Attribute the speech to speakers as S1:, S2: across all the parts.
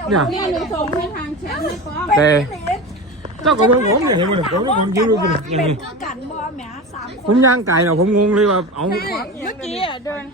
S1: เนี่ย
S2: เนี่ยหนูส่งให้ทางแชทไม่ฟ้อง
S1: แต่เจ้าก็เบิ่งผมเนี่ยเห็นมั้ยผมเป็นคนคิดรู้กันอย่างนี้
S3: คือกันบ่แหม3
S1: ผมย่างไก่เนาะผมงงเลยว่าเอา
S2: เมื่อกี้อ่ะเดิน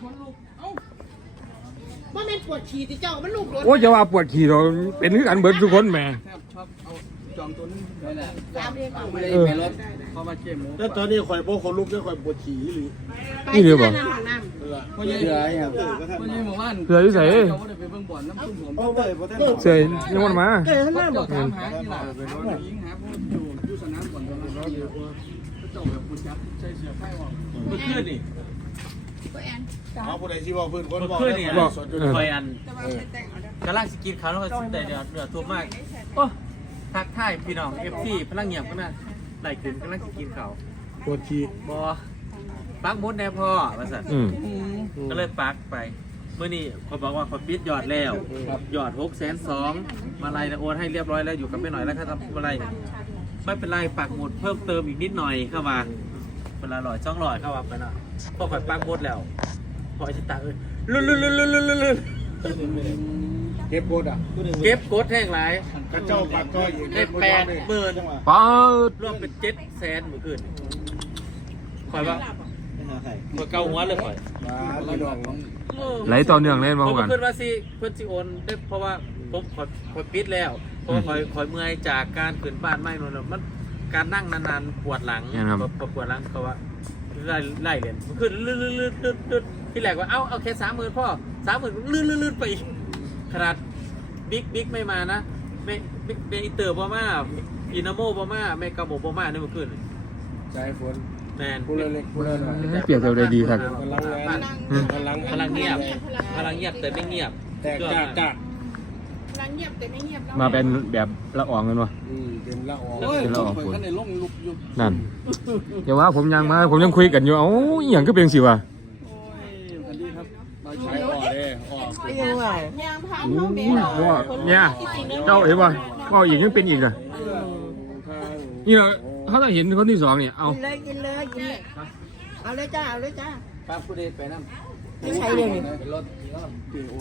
S4: ว่าแม่นปวดฉี่ที่เจ้ามันลูกรถ
S1: โอ้จะว่าปวดขี่เราเป็นคือกันเบิดทุกคนแหม
S5: ชอบเอาจองตัวนี้นี่แหละ
S4: ไม่ได้
S5: ไปรถพอมาเก็บหมู
S6: แล้วตอนนี้ข่อยโบคนลุกแล้วข่อยปวดฉี่หรือ
S1: นี่เดียวบ่
S5: พ่อใหญ่เหลือครับพ่อใหญ่หมู่บ้าน
S1: เหลืออยู่ไส
S5: เขาได้ไปเบิ่งบ่อนน้ำซุ่มผม
S6: เอาไปบ่ได้
S1: เสยยังมันมา
S5: เจ้าถามหาที่หลังยิงหาพวกอยู่สนามบ่อนตรงนั้นเจ้าแบบคุณจับใช้เสือไฟว่าเมื่อคืนนี่
S6: เอาผู้ใดที่บอกเพื่อนคนบอก
S7: เพื่อนเนี่ย
S1: บอก
S7: คอยอันกำลังสกินเขาแล้วก็แต่เดือดตัวมากโอ้ทักทายพี่น้องเอฟซีพลังเงียบก็น่าไหลขึ้นกำลังสกินเขา
S6: ปวดฉี่
S7: บอปักมดแน่พ่อมาสั่น
S1: อืม
S7: ก็เลยปักไปเมื่อนี้เขาบอกว่าเขาปิดยอดแล้วยอด602,000มาไล่โอนให้เรียบร้อยแล้วอยู่กับไม่หน่อยแล้วครับทำอะไรไม่เป็นไรปักหมุดเพิ่มเติมอีกนิดหน่อยเข้ามาเวลาลอยช่องลอยเข้ามาไปนะพอข่อยปักหมดแล้วพอไอ้ชิตาลื่น
S6: เก็บโบดอ่ะ
S7: เก็บกดแห้งหลาย
S6: กระเจ้าปากจ้อย
S7: ได้80,000
S1: ป๊าด
S7: รวมเป็น700,000มื้อคืนข่อยว่าข่อยเกาหัวเลยข่อย
S6: มาพี่น้อง
S1: ไหลต่อเนื่องเล่น
S7: ผ
S1: มาม กัน
S7: คิดว่าสิเพิ่นสิโอนได้เพราะว่าผมข่อยปิดแล้วเพราะว่าข่อยเมื่อยจากการขึ้นบ้านไม่นู่นมันการนั่งนานๆปวดหลังปวดหลังเขาว่าไล่เรียนมันขึ้นลื่นที่แรกว่าเอาแค่30,000พ่อ30,000ลื่นไปอีกขนาดบิ๊กไม่มานะไม่อินเตอร์บ่มาอินาโมบ่มาไม่กระบอกบ่มาในเมื่อคืน
S6: ใจฝน
S7: แมน
S6: ผู้เล็กผู้เล็ก
S1: เปรียบเทียบได้ดีครับ
S6: พลังงานพลัง
S7: พลังเงียบแต่ไม่เงียบ
S6: แตกจาก
S2: ร้านเงียบแต่ไม่เงียบแล้ว
S1: มาเป็นแบบละอองกันวะ
S6: เป็นละออง
S5: โอ้ยข่อยกันในล่งลุกอยู่
S1: นั่นเดี๋ยวว่าผมยังมาผมยังคุยกันอยู่เอ้าอหย่างก็เป็นสิวะ
S5: โอ้ยอันนี้ครับมา
S6: ใช้
S5: ใช้
S6: อ่อเด้อ่อ
S3: ยังไง
S2: ยางพานน้องเบล
S1: ว่าเนี่ยเจ้าเห็นป่ะว่าอีกยังเป็นอีกอ่ะนี่เขาต้องเห็นคนที่สองเนี่ยเอา
S3: กินเลยเอาเลยจ้า
S5: ป้าผู้ใดไปนั่น
S3: ไม่ใช่เลยนี่
S5: เป็นรถปีโอ้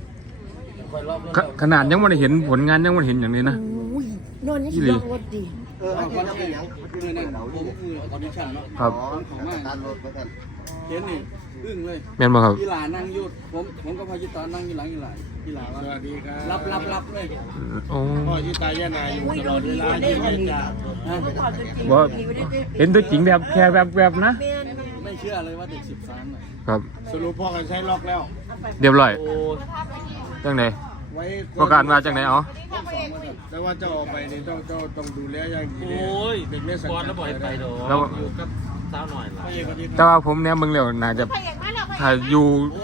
S1: ขนาดยังไม่ได้เห็นผลงานยังไม่ได้เห็นอย่างนี้นะ
S3: อุ้ยนอนนี่สิลองรถดิ
S5: เอาคนที่ยังคือนั่นผมคือออดิชั่นเนาะ
S1: ครับ
S5: ของมากเห็นนี่อึ้งเลย
S1: แม่นบ่ครับ
S5: กีฬานั่งยุดผมกับพายิตานั่งอยู่หลังกีฬาว่า
S6: สวัสดีครับ
S5: รับเลย
S1: โอ้
S6: พ่อที่ตายย่านายอยู่ตลอดเวลาที่ไม่จาก
S1: ว่าเห็นตัวจริงแบบแค่แบบนะ
S5: ไม่เชื่อเลยว่าเด็ก13น่ะ
S1: ครับ
S6: สรุปพ่อกันใช้ล็อกแล้ว
S1: เรียบร้อย
S7: โอ้
S1: จังไหน
S6: ไว้
S1: ประกาศมาจังไหนอ๋อ
S6: แต่ว่าเจ้าออกไปนี่เจ้าต้องดูแลอย่างดี
S7: โอ้ย
S6: เด็กเล็กสัง
S7: บอล
S6: กั
S7: แล้ว
S6: ด
S7: บ่อยไปดอก
S1: แล้ว
S7: อยู่กับสาวหน่อยล่ะ
S1: แต่ว่าผมเนี่ยมึงเร็วน่าจะถ้าอยู่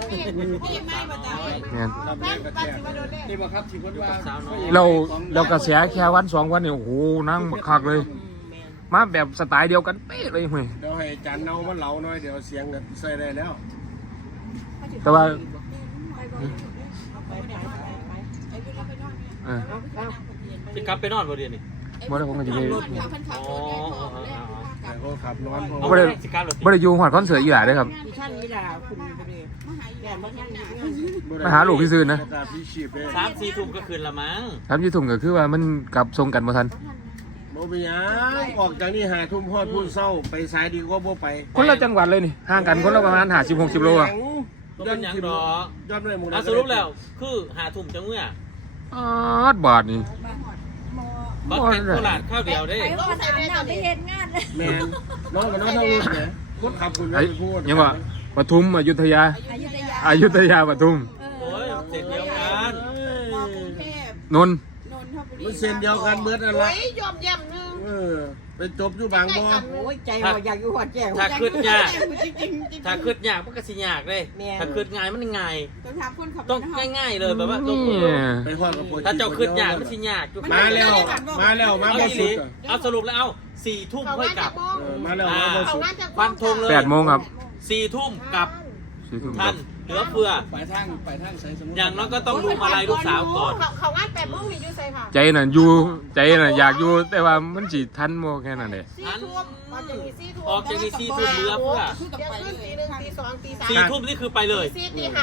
S1: เนี่ย
S6: รับแรงกระแทก
S5: นี่บ่ครับที่เพิ่นว่า
S7: สาวน้อย
S1: เรากระแสแค่วันสองวันเนี่ยโอ้โหนั่งบักคักเลย มาแบบสไตล์เดียวกันเป๊ะเลยเฮ้ย
S6: เดี๋ยวให้จานเนามันเหลาหน่อยเดี๋ยวเสียงกันใส่ได้แล้ว
S1: แต่ว่าเออ
S7: สิกลับไปนอนบ่เดี๋ยวนี้
S1: บ่ได้ผมก็จะไป
S7: อ๋อ
S6: แต่ก็ขับนอน
S7: เอา
S1: บ่ได้
S7: สิกลับรถ
S1: บ่ได้อยู่หอดคอนเสิร์ตอีหลาเด้อครับ
S3: ดิฉันนี่ล่ะคุณไปเลยแกบ่ทัน
S1: มาหาลูกที่ซื่อนะ
S6: ตาพี่ชีพเลย
S7: 3-4 ทุ่มก็คืนละมั้ง
S1: ครับยี่ทุ่มก็คือว่ามันกลับทรงกันบ่ทัน
S6: บ่ไปหยังออกจากนี่5 ทุ่มฮอดพุ่นเศร้าไปสายดีกว่าบ่ไป
S1: คนละจังหวัดเลยนี่ห่างกันคนละประมาณ50-60โลอ่ะ
S7: ก็เป็นหยังดอก
S6: ยอดเลยหมู่
S7: สรุปแล้วคือ5 ทุ่มจังเมื่อ
S1: บาทนี่
S7: บักเป็นโคราชข้าวเดียวได้
S3: ไปว่าถามน้ำไปเฮ็ดงานเลย
S6: แม่นน้องกับน้องเท่ารุ่นเนี่ยคนขับคุณ
S1: ไอ้
S6: ไม่พูด
S1: ยังว่าปทุมอยุธยาอยุธยาปทุม
S7: โอ้ยเสร็จเดียวกัน
S2: มอกรุงเทพ
S1: นนท์
S2: นนทบุรี
S6: มันเส้นเดียวกันเบิดอะไร
S4: โอ้ยยอมแย้มนึง
S6: ไปจบอยู่บางบ่อ
S3: โอ้ยใจว่าอยากอยู่หัวแจ้ง
S7: ถ้าขึ้นยาก
S2: จริงจริงจริง
S7: ถ้าขึ้นยากมันก็สิยากเลย
S3: แม่
S7: ถ้าขึ้นง่ายมันง่าย
S2: ต้องถามคนขับ
S7: ต้องง่ายๆเลยแบบว่าต้อง
S6: ไปฮอดกับโปร
S7: ถ้าเจ้าขึ้นยากมันสิยากจุ๊บ
S6: มาแล้วมา
S7: เอา
S6: บ่
S7: อีห
S6: สุ
S7: ลี
S6: ด
S7: เอาสรุปแล้วเอา4 ทุ่มค่อยกลับ
S6: มาแล้วมาบ่
S4: เขา
S6: สุด
S4: ว่าจะ
S7: ฟันธงเลย
S1: 8 โมงครับ
S7: 4 ทุ่มกลับ
S1: 4 ทุ่มค
S7: ทั
S1: รับ
S7: นเหลือเฟือ
S5: ไปทางใส่สมุด
S7: อย่างน้อยก็ต้องดูมาลัยลูกสาวก่อน
S4: เขางาน8 โมงนี่อยู่ไสค่ะ
S1: ใจน่ะอยู่ใจน่ะอยากอยู่แต่ว่ามันสิทันบ่แค่นั้นเด้
S4: 4 ทุ่มออกจากนี่4 ทุ่ม
S7: ออกจากนี่4 ทุ่มเหลือเฟือ
S4: เดี๋ยวขึ้นตี 1 ตี 2 ตี 3
S7: 4 ทุ่มนี่คือไปเลย
S4: 4 ตี 5
S6: ข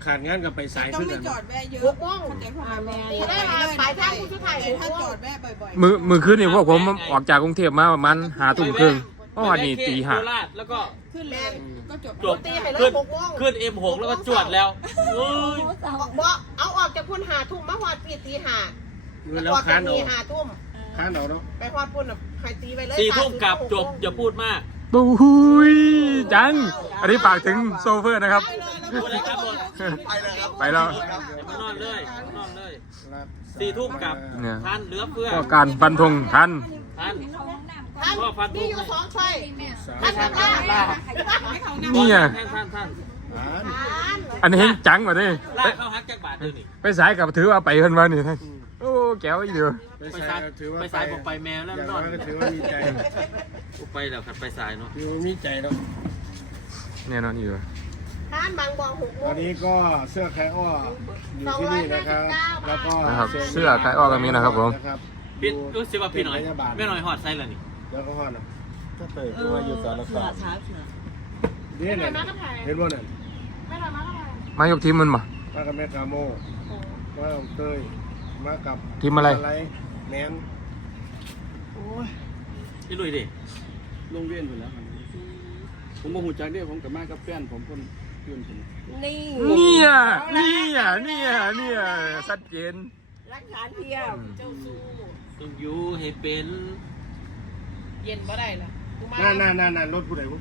S6: ขาดงานก็ไปสาย
S2: ต้อง
S6: ขึ้น
S2: ไม่
S6: กัน
S2: จอดแวะเยอะ
S4: 6 โมง
S2: เข้าใจความหมาย
S4: ตีได้มาปลายทางผู้สุดท้าย
S2: แต่ถ้าจอดแวะบ่อย
S1: มือคืนนี่พวกผมออกจากกรุงเทพมาประมาณ5 ทุ่มครึ่งเพราะว่านี่ตี
S7: โคราชแล้วก็
S2: ๆขึ้นแล้วก็จบ
S7: จบ
S4: ตีให้เลย
S7: ขึ้น
S4: 6 โมง
S7: ขึ้น M6 แล้วก็จวดแล้วเอ้ย
S4: บ่เอาออกจากพุ่นหาทุ่มมาฮอดปีตีห้า
S6: แล้ว
S4: ออก
S6: ค้า
S4: จาก
S6: นเอา
S4: นี่5 ทุ่ม
S6: ค้านเอาเนาะ
S4: ไปฮอดพุ่นน่ะให้ตีไปเลย
S7: 4 ทุ่มกลับจบอย่าพูดมาก
S1: ปุ้ยจังอันนี้ฝากถึงโซเฟอร์นะครับ
S7: พูดอะไรครับหมด
S1: ไปแล้ว
S7: มานอนเลยนอนเลย4 ทุ่มกลับ
S1: เนี่ย
S7: ทันเหลือเฟือ
S1: ก็การฟันธงทัน
S7: ทัน
S4: ท่าน
S7: พ่อฟัน
S4: มีอยู่2 ไฟ
S7: ท่านท่านท่าน
S1: นี่ไง
S7: ท่านท่าน
S1: อันนี้เห็นจังกว่าดิ
S7: ลากเข้าฮักแจ็คบาทเดี๋ยวนี้
S1: ไปสายกับถือว่าไปเพิ่นมานี่ท่านโอ้แก้วอีเดียว
S7: ไปสายไปสายผมไปแมวแล้ว
S6: อย่าง
S7: นอน
S6: น้อยก็ถือว่ามีใจ
S7: ไปแล้วครับไปสายเนาะ
S6: ถือว่ามีใจแล้ว
S1: แน่นอนอยู่
S4: ท่านบางบอง6 โม
S6: ตอง นนี้ก็เสื้อใครอ้ออยู่ที่นี่นะครับ แล้วก็
S1: นะครับเสื้อใครอ้อก็มีนะครับผม
S6: นะครับ
S7: พี่รู้สึกว่าพี่หน่อยแม่หน่อยหอดไส้แล้วนี่
S6: แล้วก็ฮอดนะ
S5: ก็เปิดว่าอยู่สารคาม
S6: เด่นเลยเห็นว่านั่น
S4: ไม่ทำมาเท่าไหร่
S1: มายกทีมมันมา
S6: มากับแม่กาโมมากับเตยมากับ
S1: ทีมอะไร
S6: แมน
S7: พี่ลุยดิ
S5: ลงเวียนอยู่แล้วครับผมบ่ฮู้จักเด้ผมกับมากับแฟนผมคนเพื่อนผม
S3: นี่
S1: เนี่ยชัดเจน
S3: รักฐานเทียม
S7: ต้องอยู่ให้เป็น
S4: เย็นบ่ได้ล่ะกูมา
S6: นั่นรถผู้ใดผู้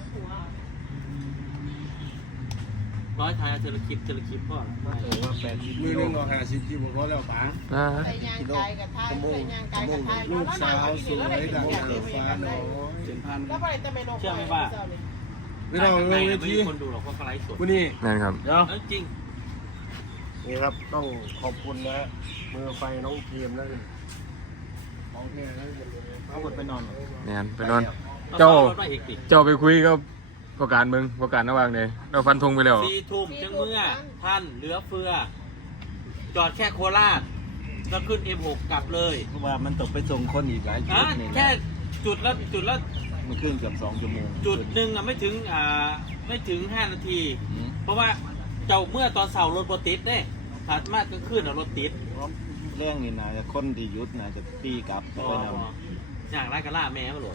S7: ร้อยไทยเทเลคลิปพ่อ
S5: ว่า80
S6: มือหนึงก็50ที่ผมก็แล้วป๋า
S1: นะ
S4: ใส่ยางไกลกับท้ายใส่ยางไกลกับท้าย
S6: ลูกสาวสวยดังเบิกฟ้าน้อย
S5: 7,000
S4: แล้วบ่ได้จะไปนก
S6: ไม่ต้อง
S7: ใน
S6: เลย
S7: ไม่
S6: ที
S7: มีคนดูหรอกเพราะไลฟ์สด
S6: วันนี้
S1: นั่นครับ
S6: เดี๋ยว
S7: จริง
S6: นี่ครับต้องขอบคุณนะมือไฟน้องเทียมนะของแท้นะ
S5: เอาหมดไปนอน
S1: แน่นไปนอน
S7: เจ้า
S1: เจ้าไปคุยกับประการมึงประการระหว่างเลยเราฟันธงไปแล้ว
S7: 4 ทุ่มจังเมื่อท่านเหลือเฟือ จอดแค่โคราชแล้วขึ้น M6 กลับเลย
S5: เพราะว่ามันตกไปส่งคนอีกหลายจุ
S7: อ่ะ
S5: ดนี่
S7: แค่จุดละ
S5: มันขึ้นเกือบ2 ชั่วโมง
S7: จุดหนึ่งอ่ะไม่ถึง5 นาที เพราะว่าเจ้าเมื่อตอนเสาร์รถบติดเนี่ยถัดมากก็ขึ้นรถติด
S5: เรื่องนี้นะจะคนที่ยุทธนะจะตีกลับไปนำ
S7: อย่างไรกันล่าแม่มาหลว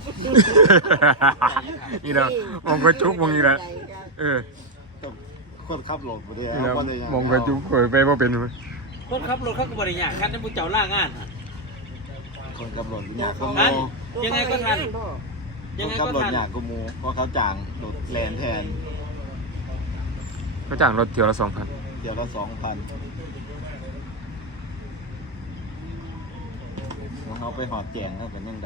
S1: นี่นะมองกระจุกมองนี่แหละ
S5: คนขับรถบ่ได้
S1: นี่นะ
S5: บ่ได้
S1: มองกระจุกข่อยไปว่าเป็น
S7: คนขับรถเขาก็บริญญาคันนั้นผู้เจ้าล่างานอ่ะ
S5: คนขับรถยากก็
S7: ทัน
S5: มู
S7: ยังไงก็ทัน
S5: ค
S7: ยัง
S5: น
S7: ไง
S5: ขับ
S7: ก็
S5: รถ
S7: ทัน
S5: ยากก็มูเพราะเขาจ้างรถแลนแทน
S1: ก็จ้างรถเที่ยวละ 2,000
S5: เดี๋ยวละ 2,000เขาไปหอดแจงแล้วเป็นยังไง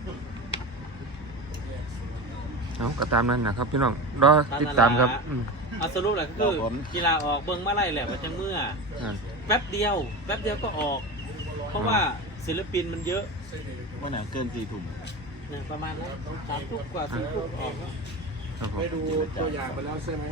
S1: เอาก็ตามนั้นนะครับพี่น้องรอติดตามครับ
S7: เอาสรุปแหละก็คือกีฬาออกเบิ้งมาไล่แหละมันจะเมื่อแป๊บเดียวก็ออก เพราะว่าศิลปินมันเยอะ
S5: ว่าไหนเกิน4 ทุ่ม
S7: เนี่ยประมาณนั้น3 ทุ่มกว่า4 ทุ่มออก
S1: ครับผม
S6: ไปดูตัวอย่างไปแล้วใช่ไหม